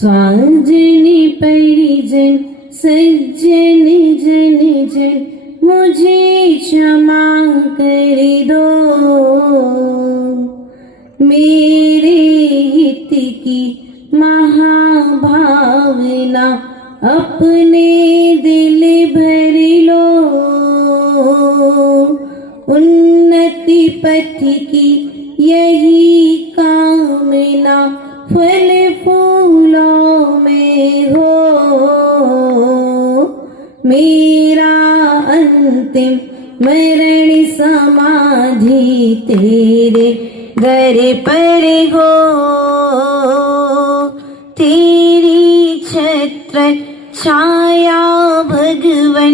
स्वाजनी परिजन सज्जन जन जन मुझे क्षमा कर दो। मेरे हित की महाभावना अपने दिल भर लो। उन्नति पथ की यही कामना फल फूलों में हो। मेरा अंतिम मरण समाधि तेरे दर पर हो। तेरी छत्र छाया भगवन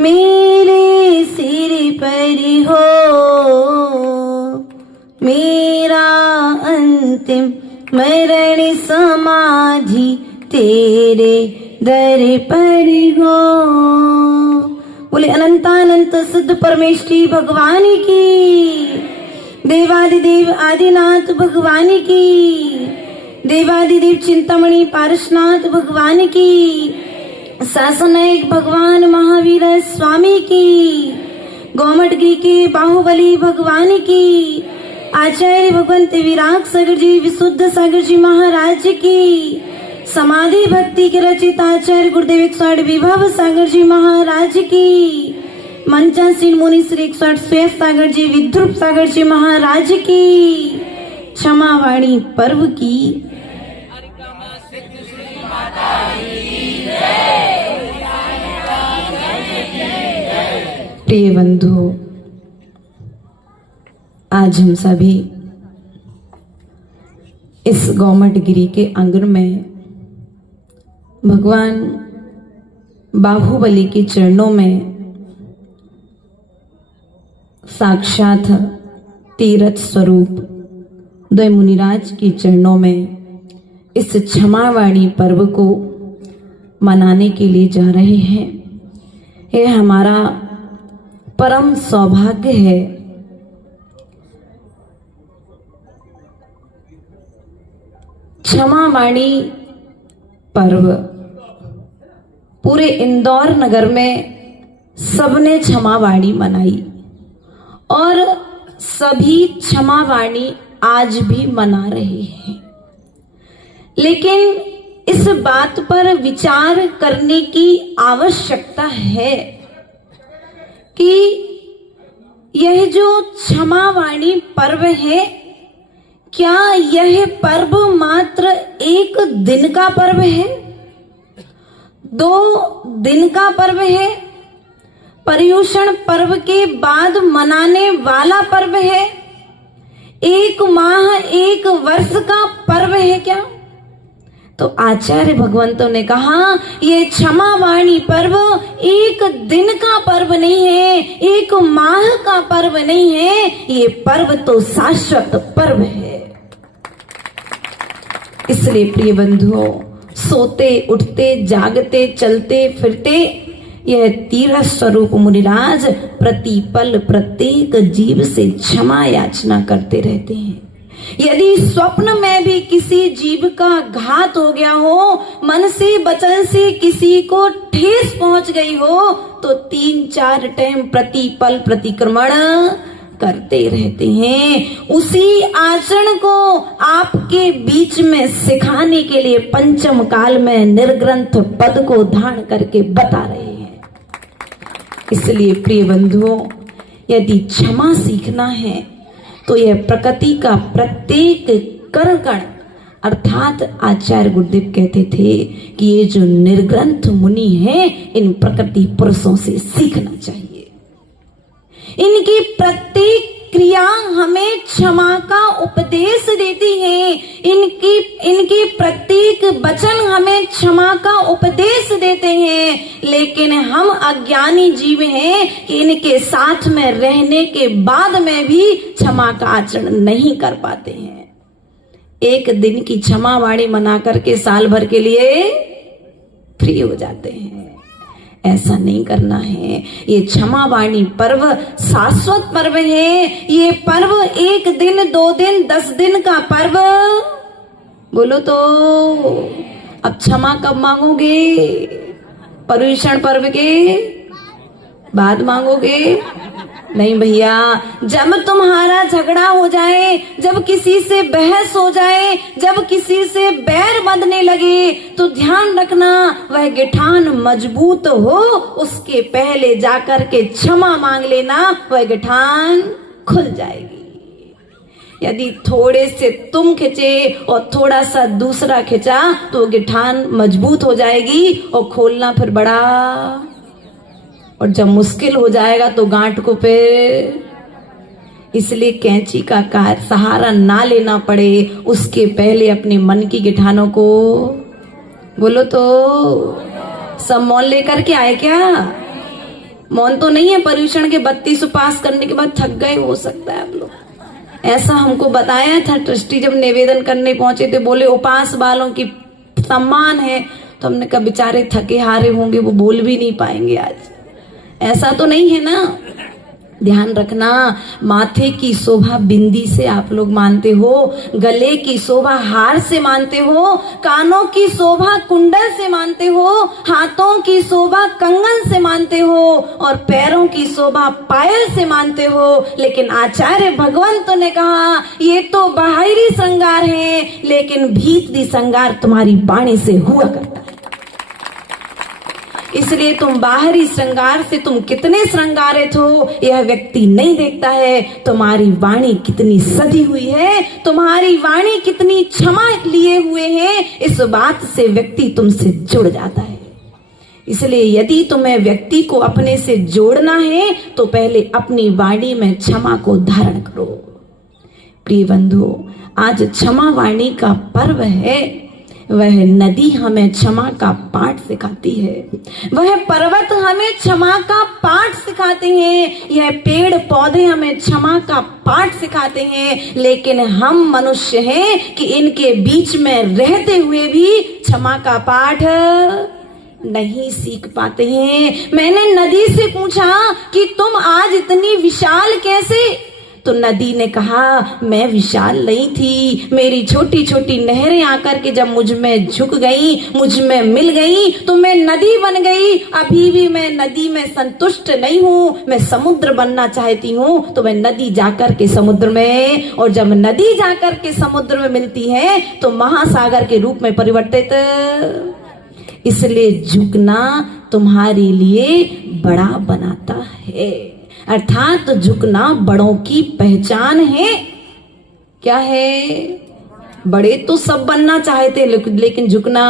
मेरे सिर पर हो। मेरा अंतिम मरण समाधि तेरे दर पर हो। बोले अनंतानंत सिद्ध परमेश्वरी भगवान की, देवादिदेव आदिनाथ भगवान की, देवादिदेव चिंतामणि पारसनाथ भगवान की, शासनायक भगवान महावीर स्वामी की, गोमटगी के बाहुबली भगवान की, आचार्य भगवंत विराग सागर जी विशुद्ध सागर जी महाराज की, समाधि भक्ति के रचित आचार्य गुरुदेव 108 विभव सागर जी महाराज की, मंचासीन मुनि श्री 108 श्वेत सागर जी विद्रुप सागर जी महाराज की, क्षमावाणी पर्व की। प्रिय बंधु, आज हम सभी इस गोमटगिरी के आंगन में भगवान बाहुबली के चरणों में साक्षात तीरथ स्वरूप द्वय मुनिराज के चरणों में इस क्षमावाणी पर्व को मनाने के लिए जा रहे हैं। यह हमारा परम सौभाग्य है। क्षमावाणी पर्व पूरे इंदौर नगर में सबने क्षमावाणी मनाई और सभी क्षमावाणी आज भी मना रहे हैं। लेकिन इस बात पर विचार करने की आवश्यकता है कि यह जो क्षमावाणी पर्व है, क्या यह पर्व मात्र एक दिन का पर्व है, 2 दिन का पर्व है, पर्युषण पर्व के बाद मनाने वाला पर्व है, 1 माह 1 वर्ष का पर्व है क्या? तो आचार्य भगवंतों ने कहा ये क्षमावाणी पर्व 1 दिन का पर्व नहीं है, 1 माह का पर्व नहीं है, ये पर्व तो शाश्वत पर्व है। इसलिए प्रिय बंधुओं, सोते उठते जागते चलते फिरते यह तीरथ स्वरूप मुनिराज प्रतिपल प्रत्येक जीव से क्षमा याचना करते रहते हैं। यदि स्वप्न में भी किसी जीव का घात हो गया हो, मन से वचन से किसी को ठेस पहुंच गई हो, तो 3-4 टाइम प्रतिपल प्रतिक्रमण करते रहते हैं। उसी आचरण को आपके बीच में सिखाने के लिए पंचम काल में निर्ग्रंथ पद को धारण करके बता रहे हैं। इसलिए प्रिय बंधुओं, यदि क्षमा सीखना है तो यह प्रकृति का प्रत्येक कण कण, अर्थात आचार्य गुरुदेव कहते थे कि ये जो निर्ग्रंथ मुनि हैं, इन प्रकृति पुरुषों से सीखना चाहिए। इनकी प्रत्येक क्रिया हमें क्षमा का उपदेश देती है। इनकी प्रत्येक वचन हमें क्षमा का उपदेश देते हैं। लेकिन हम अज्ञानी जीव हैं कि इनके साथ में रहने के बाद में भी क्षमा का आचरण नहीं कर पाते हैं। 1 दिन की क्षमावाणी मना करके साल भर के लिए फ्री हो जाते हैं। ऐसा नहीं करना है। ये क्षमावाणी पर्व शाश्वत पर्व है। ये पर्व 1 दिन 2 दिन 10 दिन का पर्व बोलो तो अब क्षमा कब मांगोगे? पर्युषण पर्व के बाद मांगोगे? नहीं भैया, जब तुम्हारा झगड़ा हो जाए, जब किसी से बहस हो जाए, जब किसी से बैर बंधने लगे, तो ध्यान रखना वह गिठान मजबूत हो, उसके पहले जाकर के क्षमा मांग लेना, वह गिठान खुल जाएगी। यदि थोड़े से तुम खिंचे और थोड़ा सा दूसरा खिंचा तो गिठान मजबूत हो जाएगी और खोलना फिर बड़ा, और जब मुश्किल हो जाएगा तो गांठ को फिर। इसलिए कैंची का सहारा ना लेना पड़े, उसके पहले अपने मन की गिठानों को बोलो तो। सब मौन लेकर के आए क्या? मौन तो नहीं है। पर्युषण के 32 उपास करने के बाद थक गए हो सकता है आप लोग। ऐसा हमको बताया था ट्रस्टी जब निवेदन करने पहुंचे थे, बोले उपास वालों की सम्मान है। तो हमने कहा बेचारे थके हारे होंगे, वो बोल भी नहीं पाएंगे आज। ऐसा तो नहीं है ना। ध्यान रखना, माथे की शोभा बिंदी से आप लोग मानते हो, गले की शोभा हार से मानते हो, कानों की शोभा कुंडल से मानते हो, हाथों की शोभा कंगन से मानते हो, और पैरों की शोभा पायल से मानते हो। लेकिन आचार्य भगवंत ने कहा ये तो बाहरी श्रृंगार है, लेकिन भीतरी श्रृंगार तुम्हारी वाणी से हुआ करता है। इसलिए तुम बाहरी श्रृंगार से तुम कितने श्रृंगारित हो यह व्यक्ति नहीं देखता है। तुम्हारी वाणी कितनी सधी हुई है, तुम्हारी वाणी कितनी क्षमा लिए हुए है, इस बात से व्यक्ति तुमसे जुड़ जाता है। इसलिए यदि तुम्हें व्यक्ति को अपने से जोड़ना है तो पहले अपनी वाणी में क्षमा को धारण करो। प्रिय बंधु, आज क्षमा वाणी का पर्व है। वह नदी हमें क्षमा का पाठ सिखाती है, वह पर्वत हमें क्षमा का पाठ सिखाते हैं, यह पेड़ पौधे हमें क्षमा का पाठ सिखाते हैं। लेकिन हम मनुष्य हैं कि इनके बीच में रहते हुए भी क्षमा का पाठ नहीं सीख पाते हैं। मैंने नदी से पूछा कि तुम आज इतनी विशाल कैसे? तो नदी ने कहा मैं विशाल नहीं थी, मेरी छोटी छोटी नहरें आकर के जब मुझ में झुक गई, मुझ में मिल गई, तो मैं नदी बन गई। अभी भी मैं नदी में संतुष्ट नहीं हूँ, मैं समुद्र बनना चाहती हूँ। तो मैं नदी जाकर के समुद्र में, और जब नदी जाकर के समुद्र में मिलती है तो महासागर के रूप में परिवर्तित। इसलिए झुकना तुम्हारे लिए बड़ा बनाता है, अर्थात झुकना बड़ों की पहचान है। क्या है? बड़े तो सब बनना चाहते, लेकिन झुकना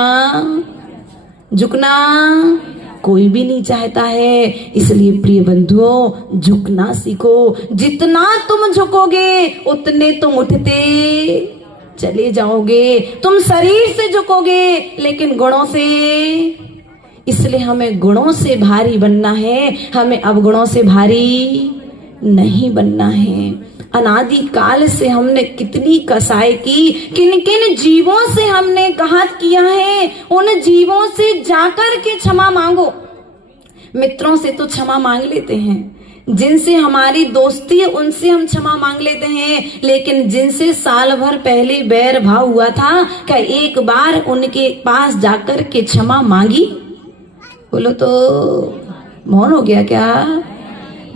कोई भी नहीं चाहता है। इसलिए प्रिय बंधुओं, झुकना सीखो। जितना तुम झुकोगे उतने तुम उठते चले जाओगे। तुम शरीर से झुकोगे लेकिन गुणों से। इसलिए हमें गुणों से भारी बनना है, हमें अवगुणों से भारी नहीं बनना है। अनादि काल से हमने कितनी कसाई की, किन किन जीवों से हमने घात किया है, उन जीवों से जाकर के क्षमा मांगो। मित्रों से तो क्षमा मांग लेते हैं, जिनसे हमारी दोस्ती है उनसे हम क्षमा मांग लेते हैं, लेकिन जिनसे साल भर पहले बैर भाव हुआ था, क्या एक बार उनके पास जाकर के क्षमा मांगी? बोलो तो। मौन हो गया क्या?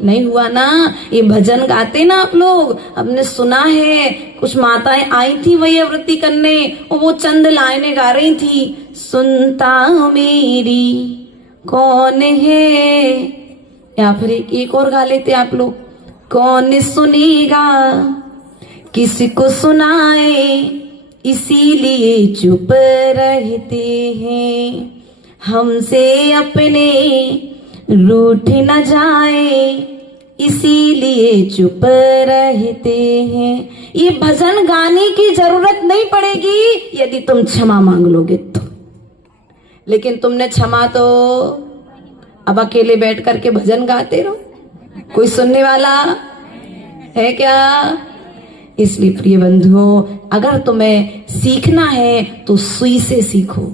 नहीं हुआ ना। ये भजन गाते ना आप लोग, हमने सुना है। कुछ माताएं आई थी वही व्रती करने, और वो चंद लाइनें गा रही थी। सुनता मेरी कौन है, या फिर एक और गा लेते आप लोग। कौन सुनेगा किसी को सुनाए, इसीलिए चुप रहते हैं। हमसे अपने रूठ न जाए, इसीलिए चुप रहते हैं। ये भजन गाने की जरूरत नहीं पड़ेगी यदि तुम क्षमा मांग लोगे तो। लेकिन तुमने क्षमा तो अब अकेले बैठ करके भजन गाते रहो, कोई सुनने वाला है क्या? इसलिए प्रिय बंधुओं, अगर तुम्हें सीखना है तो सुई से सीखो।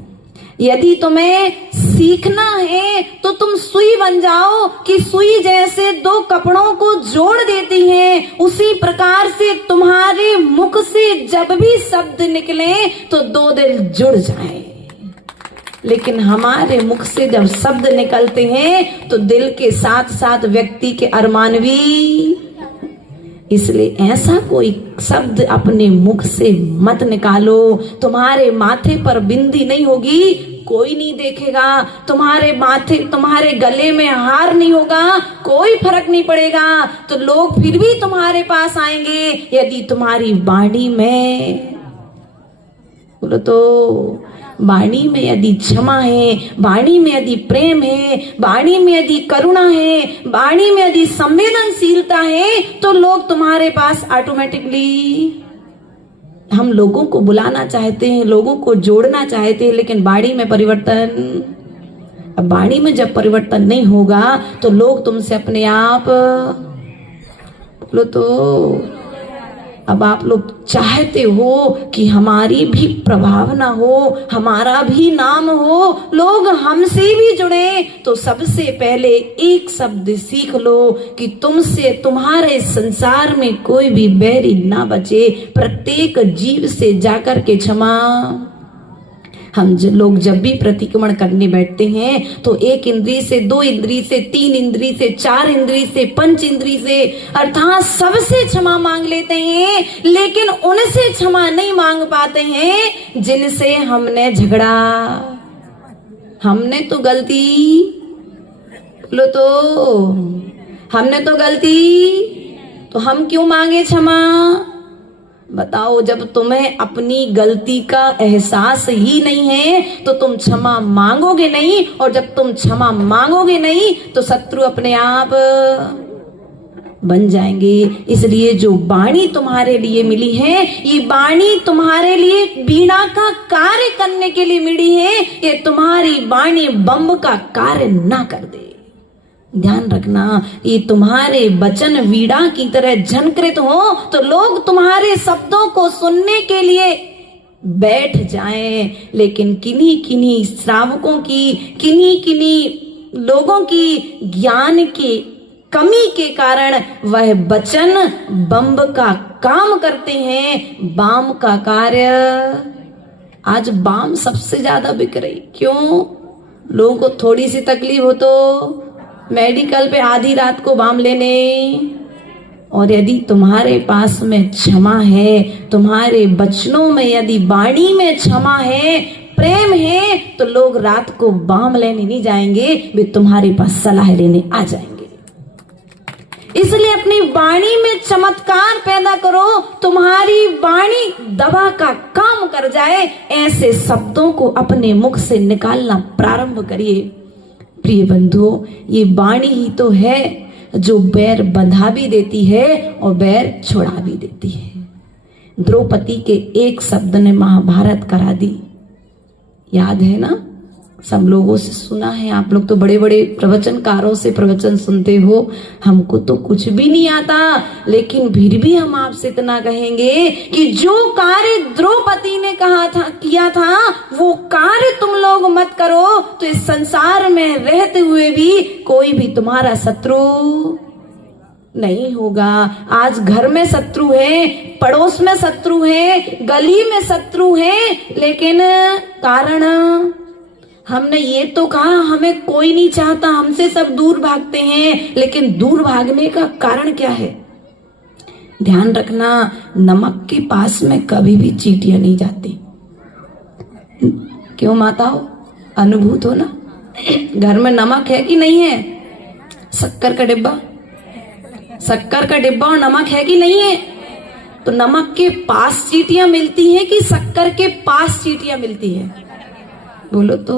यदि तुम्हें सीखना है तो तुम सुई बन जाओ, कि सुई जैसे दो कपड़ों को जोड़ देती है, उसी प्रकार से तुम्हारे मुख से जब भी शब्द निकले तो दो दिल जुड़ जाएं। लेकिन हमारे मुख से जब शब्द निकलते हैं तो दिल के साथ साथ व्यक्ति के अरमान भी। इसलिए ऐसा कोई शब्द अपने मुख से मत निकालो। तुम्हारे माथे पर बिंदी नहीं होगी, कोई नहीं देखेगा। तुम्हारे माथे, तुम्हारे गले में हार नहीं होगा, कोई फर्क नहीं पड़ेगा। तो लोग फिर भी तुम्हारे पास आएंगे यदि तुम्हारी वाणी में, बोलो तो, वाणी में यदि क्षमा है, वाणी में यदि प्रेम है, वाणी में यदि करुणा है, वाणी में यदि संवेदनशीलता है, तो लोग तुम्हारे पास ऑटोमेटिकली। हम लोगों को बुलाना चाहते हैं, लोगों को जोड़ना चाहते हैं, लेकिन वाणी में परिवर्तन, अब वाणी में जब परिवर्तन नहीं होगा तो लोग तुमसे अपने आप, बोलो तो, अब आप लोग चाहते हो कि हमारी भी प्रभावना हो, हमारा भी नाम हो, लोग हमसे भी जुड़े, तो सबसे पहले एक शब्द सीख लो कि तुमसे, तुम्हारे संसार में कोई भी बैरी ना बचे। प्रत्येक जीव से जाकर के क्षमा। हम लोग जब भी प्रतिक्रमण करने बैठते हैं तो एक इंद्री से, दो इंद्री से, तीन इंद्री से, चार इंद्री से, पंच इंद्री से, अर्थात सबसे क्षमा मांग लेते हैं, लेकिन उनसे क्षमा नहीं मांग पाते हैं जिनसे हमने झगड़ा। हमने तो गलती, बोलो तो, हमने तो गलती, तो हम क्यों मांगे क्षमा? बताओ, जब तुम्हें अपनी गलती का एहसास ही नहीं है तो तुम क्षमा मांगोगे नहीं, और जब तुम क्षमा मांगोगे नहीं तो शत्रु अपने आप बन जाएंगे। इसलिए जो वाणी तुम्हारे लिए मिली है, ये वाणी तुम्हारे लिए वीणा का कार्य करने के लिए मिली है। ये तुम्हारी वाणी बम का कार्य ना कर दे। ध्यान रखना, ये तुम्हारे वचन वीणा की तरह झनकृत हो तो लोग तुम्हारे शब्दों को सुनने के लिए बैठ जाएं, लेकिन किन्हीं किन्हीं श्रावकों की, किन्हीं किन्हीं लोगों की ज्ञान की कमी के कारण वह वचन बम्ब का काम करते हैं, बाम का कार्य। आज बाम सबसे ज्यादा बिक रही, क्यों? लोगों को थोड़ी सी तकलीफ हो तो मेडिकल पे आधी रात को बाम लेने। और यदि तुम्हारे पास में क्षमा है, तुम्हारे वचनों में यदि वाणी में क्षमा है, प्रेम है, तो लोग रात को बाम लेने नहीं जाएंगे, वे तुम्हारे पास सलाह लेने आ जाएंगे। इसलिए अपनी वाणी में चमत्कार पैदा करो, तुम्हारी वाणी दवा का काम कर जाए, ऐसे शब्दों को अपने मुख से निकालना प्रारंभ करिए। प्रिय बंधुओं, ये वाणी ही तो है जो बैर बंधा भी देती है और बैर छुड़ा भी देती है। द्रौपदी के एक शब्द ने महाभारत करा दी, याद है ना? सब लोगों से सुना है। आप लोग तो बड़े बड़े प्रवचनकारों से प्रवचन सुनते हो, हमको तो कुछ भी नहीं आता, लेकिन फिर भी हम आपसे इतना कहेंगे कि जो कार्य द्रौपदी ने कहा था, किया था, वो कार्य तुम लोग मत करो, तो इस संसार में रहते हुए भी कोई भी तुम्हारा शत्रु नहीं होगा। आज घर में शत्रु है, पड़ोस में शत्रु है, गली में शत्रु है, लेकिन कारण हमने ये तो कहा हमें कोई नहीं चाहता, हमसे सब दूर भागते हैं, लेकिन दूर भागने का कारण क्या है? ध्यान रखना, नमक के पास में कभी भी चींटियां नहीं जाती। क्यों माताओं, अनुभूत हो ना? घर में नमक है कि नहीं है? शक्कर का डिब्बा, शक्कर का डिब्बा और नमक है कि नहीं है? तो नमक के पास चींटियां मिलती हैं कि शक्कर के पास चींटियां मिलती है? बोलो तो,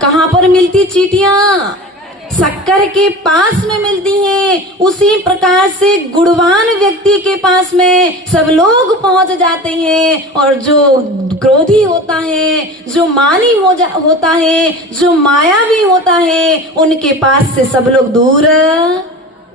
कहां पर मिलती चींटियां? शक्कर के पास में मिलती हैं। उसी प्रकार से गुणवान व्यक्ति के पास में सब लोग पहुंच जाते हैं, और जो क्रोधी होता है, जो मानी होता है, जो मायावी होता है, उनके पास से सब लोग दूर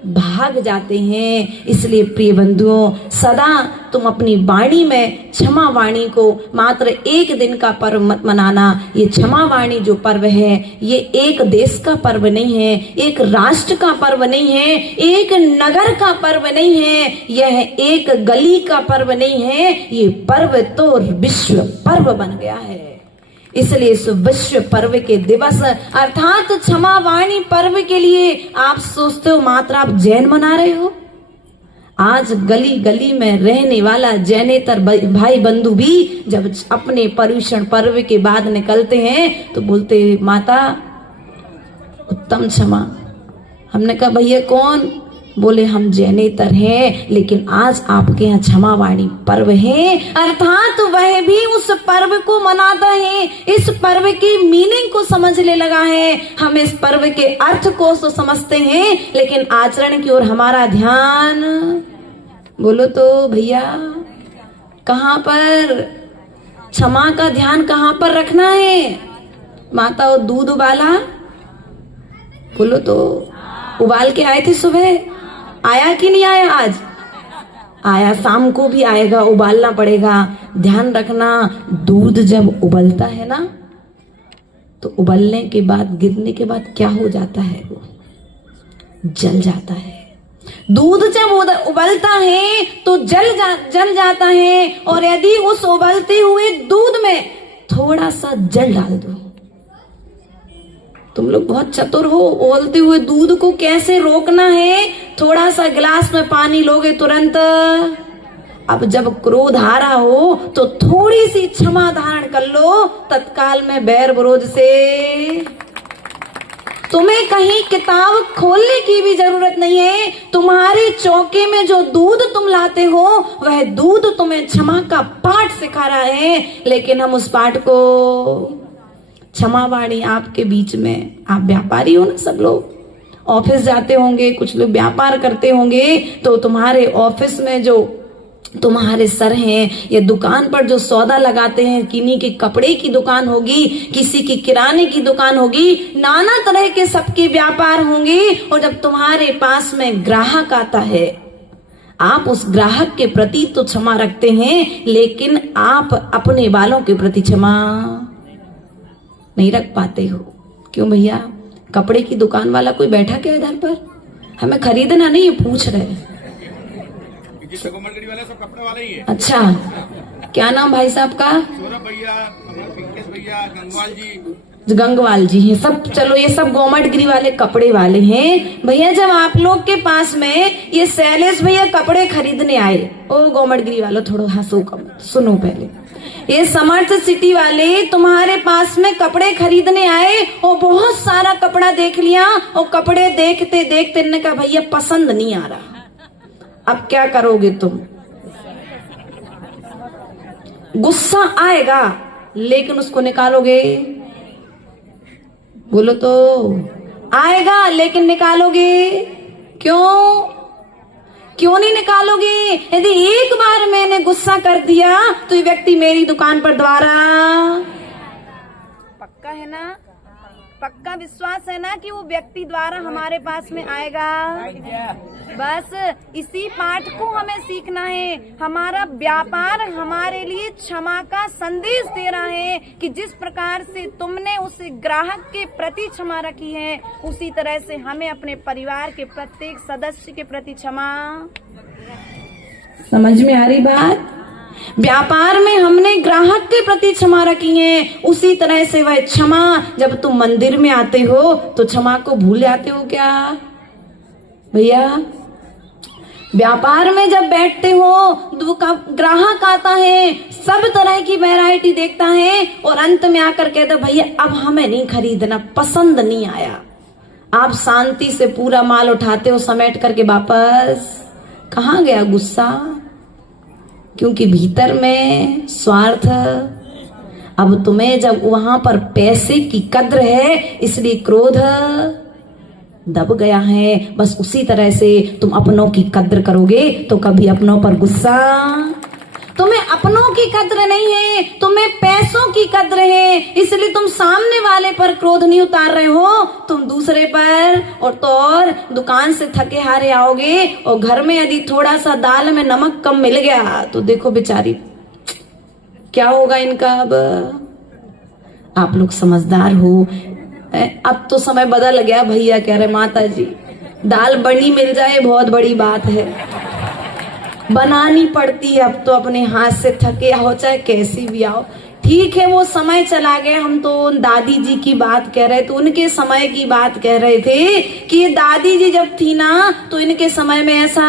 भाग जाते हैं। इसलिए प्रिय बंधुओं, सदा तुम अपनी वाणी में क्षमा वाणी को मात्र एक दिन का पर्व मत मनाना। ये क्षमा वाणी जो पर्व है, ये एक देश का पर्व नहीं है, एक राष्ट्र का पर्व नहीं है, एक नगर का पर्व नहीं है, यह एक गली का पर्व नहीं है, ये पर्व तो विश्व पर्व बन गया है। इसलिए इस विश्व पर्व के दिवस अर्थात क्षमा वाणी पर्व के लिए आप सोचते हो मात्र आप जैन मना रहे हो। आज गली गली में रहने वाला जैनेतर भाई बंधु भी जब अपने पर्युषण पर्व के बाद निकलते हैं तो बोलते माता उत्तम क्षमा। हमने कहा भैया कौन? बोले हम जैनेतर हैं, लेकिन आज आपके यहाँ क्षमा वाणी पर्व है, अर्थात वह भी उस पर्व को मनाता है, इस पर्व की मीनिंग को समझने लगा है। हम इस पर्व के अर्थ को तो समझते हैं, लेकिन आचरण की ओर हमारा ध्यान, बोलो तो भैया कहाँ पर? क्षमा का ध्यान कहाँ पर रखना है? माता वो दूध उबाला, बोलो तो उबाल के आए थे सुबह, आया कि नहीं आया? आज आया, शाम को भी आएगा, उबालना पड़ेगा। ध्यान रखना, दूध जब उबलता है ना तो उबलने के बाद, गिरने के बाद क्या हो जाता है? वो जल जाता है। दूध जब उबलता है तो जल जाता है, और यदि उस उबलते हुए दूध में थोड़ा सा जल डाल दो, तुम लोग बहुत चतुर हो, उबलते हुए दूध को कैसे रोकना है? थोड़ा सा गिलास में पानी लोगे तुरंत। अब जब क्रोध आ रहा हो तो थोड़ी सी क्षमा धारण कर लो, तत्काल में वैर विरोध से तुम्हें कहीं किताब खोलने की भी जरूरत नहीं है। तुम्हारे चौके में जो दूध तुम लाते हो वह दूध तुम्हें क्षमा का पाठ सिखा रहा है, लेकिन हम उस पाठ को, क्षमा वाणी आपके बीच में, आप व्यापारी हो ना, सब लोग ऑफिस जाते होंगे, कुछ लोग व्यापार करते होंगे, तो तुम्हारे ऑफिस में जो तुम्हारे सर हैं या दुकान पर जो सौदा लगाते हैं, किन्हीं की कपड़े की दुकान होगी, किसी की किराने की दुकान होगी, नाना तरह के सबके व्यापार होंगे। और जब तुम्हारे पास में ग्राहक आता है, आप उस ग्राहक के प्रति तो क्षमा रखते हैं, लेकिन आप अपने वालों के प्रति क्षमा नहीं रख पाते हो। क्यों भैया? कपड़े की दुकान वाला कोई बैठा क्या इधर पर? हमें खरीदना नहीं, पूछ रहे। सब कपड़े वाले ही है। अच्छा, क्या नाम भाई साहब का? सौरभ भैया, पिंकेश भैया, गंगवाल जी, गंगवाल जी हैं सब। चलो ये सब गवर्नमेंट गिरी वाले कपड़े वाले हैं। भैया जब आप लोग के पास में ये शैलेश भैया कपड़े खरीदने आए, ओ गवर्नमेंट गिरी वालों थोड़ा हंसो कम, सुनो पहले। ये समर्थ सिटी वाले तुम्हारे पास में कपड़े खरीदने आए और बहुत सारा कपड़ा देख लिया, और कपड़े देखते देखते इन्होंने कहा भैया पसंद नहीं आ रहा। अब क्या करोगे तुम? गुस्सा आएगा, लेकिन उसको निकालोगे? बोलो तो आएगा, लेकिन निकालोगे? क्यों नहीं निकालोगे? यदि एक बार मैंने गुस्सा कर दिया तो ये व्यक्ति मेरी दुकान पर दोबारा, पक्का है ना, पक्का विश्वास है ना कि वो व्यक्ति द्वारा हमारे पास में आएगा? बस इसी पाठ को हमें सीखना है। हमारा व्यापार हमारे लिए क्षमा का संदेश दे रहा है कि जिस प्रकार से तुमने उस ग्राहक के प्रति क्षमा रखी है, उसी तरह से हमें अपने परिवार के प्रत्येक सदस्य के प्रति क्षमा। समझ में आ रही बात? व्यापार में हमने ग्राहक के प्रति क्षमा रखी है, उसी तरह से वह क्षमा, जब तुम मंदिर में आते हो तो क्षमा को भूल जाते हो क्या भैया? व्यापार में जब बैठते हो, ग्राहक आता है, सब तरह की वैरायटी देखता है, और अंत में आकर कहता भैया अब हमें नहीं खरीदना, पसंद नहीं आया। आप शांति से पूरा माल उठाते हो, समेट करके वापस। कहाँ गया गुस्सा? क्योंकि भीतर में स्वार्थ। अब तुम्हें जब वहां पर पैसे की कद्र है, इसलिए क्रोध दब गया है। बस उसी तरह से तुम अपनों की कद्र करोगे तो कभी अपनों पर गुस्सा। तुम्हें अपनों की कद्र नहीं है, तुम्हें पैसों की कद्र है, इसलिए तुम सामने वाले पर क्रोध नहीं उतार रहे हो, तुम दूसरे पर। और तो और दुकान से थके हारे आओगे, और घर में यदि थोड़ा सा दाल में नमक कम मिल गया तो देखो बेचारी क्या होगा इनका। अब आप लोग समझदार हो, अब तो समय बदल गया। भैया कह रहे माता जी दाल बनी मिल जाए बहुत बड़ी बात है, बनानी पड़ती है अब तो अपने हाथ से, थके हो चाहे कैसी भी आओ। ठीक है, वो समय चला गया। हम तो दादी जी की बात कह रहे थे, उनके समय की बात कह रहे थे कि ये दादी जी जब थी ना तो इनके समय में ऐसा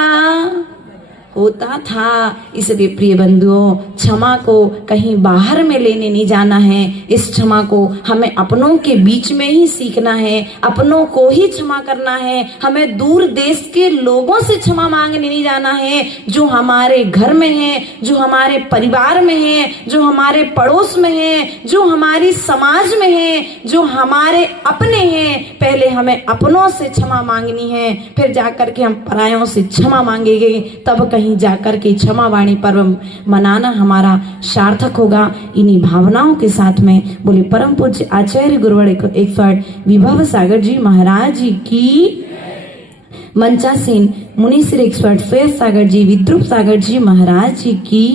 होता था। इसलिए प्रिय बंधुओं, क्षमा को कहीं बाहर में लेने नहीं जाना है। इस क्षमा को हमें अपनों के बीच में ही सीखना है, अपनों को ही क्षमा करना है। हमें दूर देश के लोगों से क्षमा मांगने नहीं जाना है, जो हमारे घर में है, जो हमारे परिवार में है, जो हमारे पड़ोस में है, जो हमारी समाज में है, जो हमारे अपने हैं। पहले हमें अपनों से क्षमा मांगनी है, फिर जाकर के हम परायों से क्षमा मांगेंगे। तब कहीं जाकर के क्षमा वाणी पर्व मनाना हमारा सार्थक होगा। इन्हीं भावनाओं के साथ में बोले परम पूज्य आचार्य गुरुवर 108 विभव सागर जी महाराज जी की, मंचासीन मुनि श्री 108 फेस सागर जी विद्रुप सागर जी महाराज जी की।